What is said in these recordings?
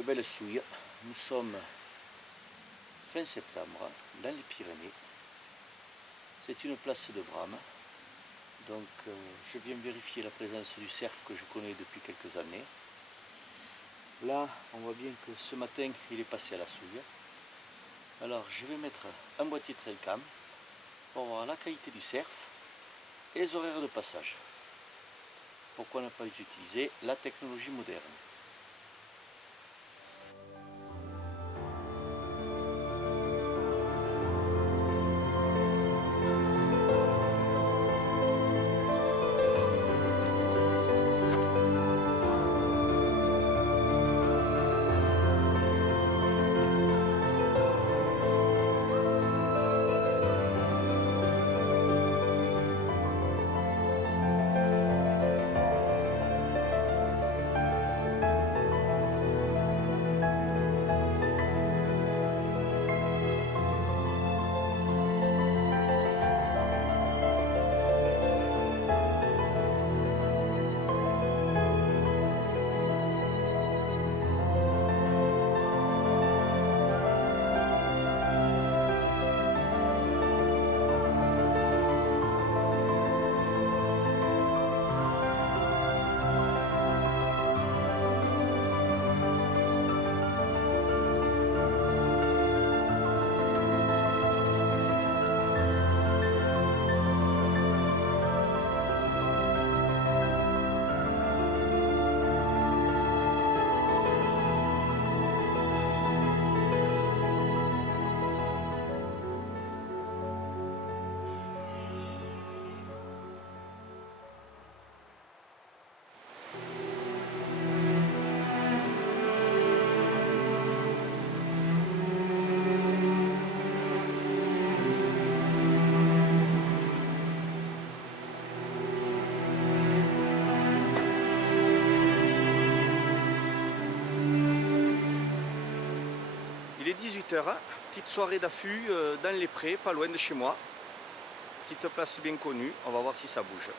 une belle souille. Nous sommes fin septembre dans les Pyrénées. C'est une place de Brame. Donc je viens vérifier la présence du cerf que je connais depuis quelques années. Là, on voit bien que ce matin, il est passé à la souille. Alors je vais mettre un boîtier Trailcam pour voir la qualité du cerf et les horaires de passage. Pourquoi ne pas utiliser la technologie moderne? Il est 18 h, petite soirée d'affût dans les prés, pas loin de chez moi. Petite place bien connue, on va voir si ça bouge.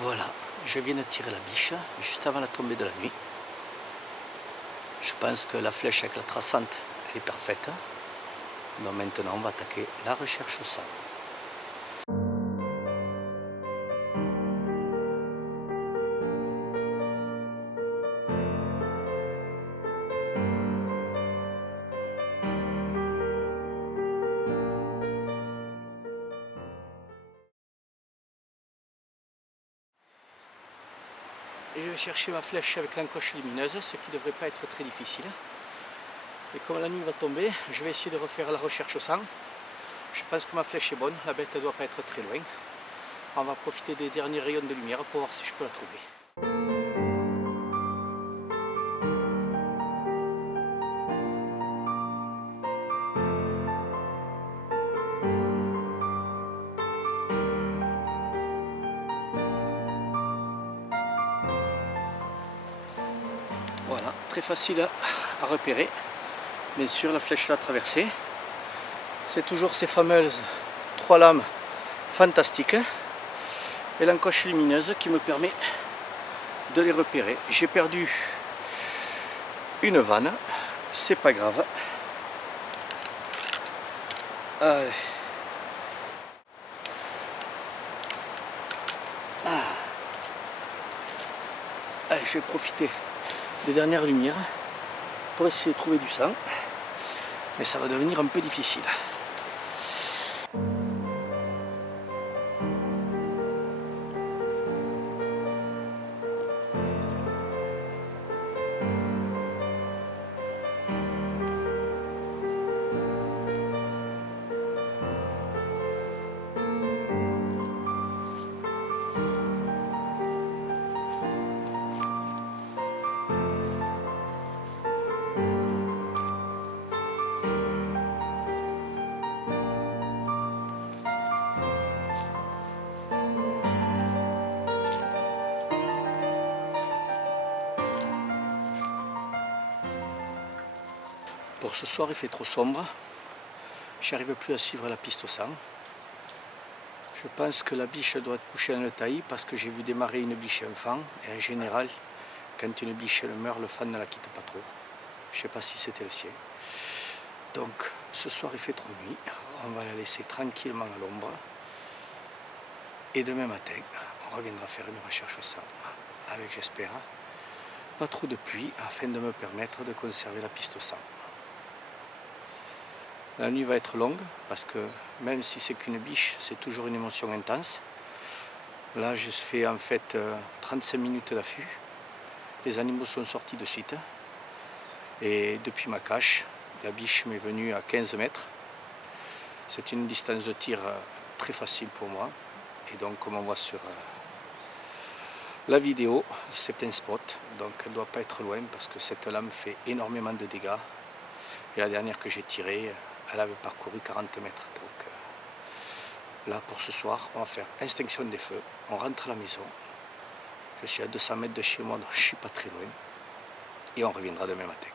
Voilà, je viens de tirer la biche juste avant la tombée de la nuit. Je pense que la flèche avec la traçante, elle est parfaite. Donc maintenant, on va attaquer la recherche au sang. Et je vais chercher ma flèche avec l'encoche lumineuse, ce qui ne devrait pas être très difficile. Et comme la nuit va tomber, je vais essayer de refaire la recherche au sang. Je pense que ma flèche est bonne, la bête ne doit pas être très loin. On va profiter des derniers rayons de lumière pour voir si je peux la trouver. Voilà, très facile à repérer. Bien sûr, la flèche l'a traversée. C'est toujours ces fameuses 3 lames fantastiques et l'encoche lumineuse qui me permet de les repérer. J'ai perdu une vanne, c'est pas grave. Allez. Allez, je vais profiter des dernières lumières pour essayer de trouver du sang, mais ça va devenir un peu difficile. Pour ce soir, il fait trop sombre. Je n'arrive plus à suivre la piste au sang. Je pense que la biche doit être couchée dans le taillis parce que j'ai vu démarrer une biche enfant. Et en général, quand une biche meurt, le fan ne la quitte pas trop. Je ne sais pas si c'était le sien. Donc ce soir, il fait trop nuit. On va la laisser tranquillement à l'ombre. Et demain matin, on reviendra faire une recherche au sang. Avec, j'espère, pas trop de pluie afin de me permettre de conserver la piste au sang. La nuit va être longue parce que même si c'est qu'une biche, c'est toujours une émotion intense. Là, je fais en fait 35 minutes d'affût. Les animaux sont sortis de suite. Et depuis ma cache, la biche m'est venue à 15 mètres. C'est une distance de tir très facile pour moi. Et donc, comme on voit sur la vidéo, c'est plein spot. Donc, elle ne doit pas être loin parce que cette lame fait énormément de dégâts. Et la dernière que j'ai tirée, elle avait parcouru 40 mètres. Donc là, pour ce soir, on va faire extinction des feux. On rentre à la maison. Je suis à 200 mètres de chez moi, donc je ne suis pas très loin. Et on reviendra demain matin.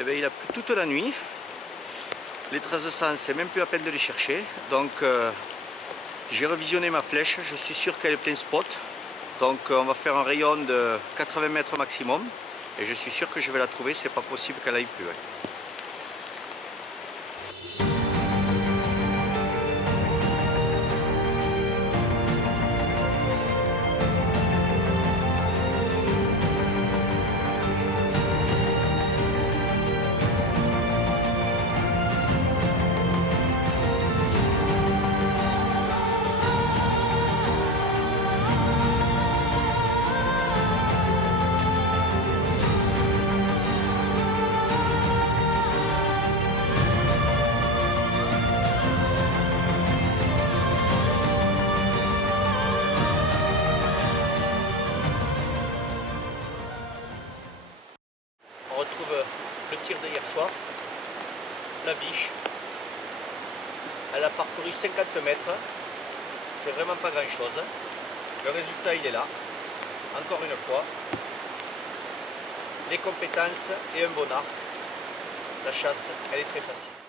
Eh bien, il a plu toute la nuit. Les traces de sang, c'est même plus la peine de les chercher. Donc, j'ai revisionné ma flèche. Je suis sûr qu'elle est plein spot. Donc, on va faire un rayon de 80 mètres maximum. Et je suis sûr que je vais la trouver. C'est pas possible qu'elle aille plus loin. parcouru 50 mètres, c'est vraiment pas grand chose. Le résultat il est là, encore une fois. Les compétences et un bon arc, la chasse elle est très facile.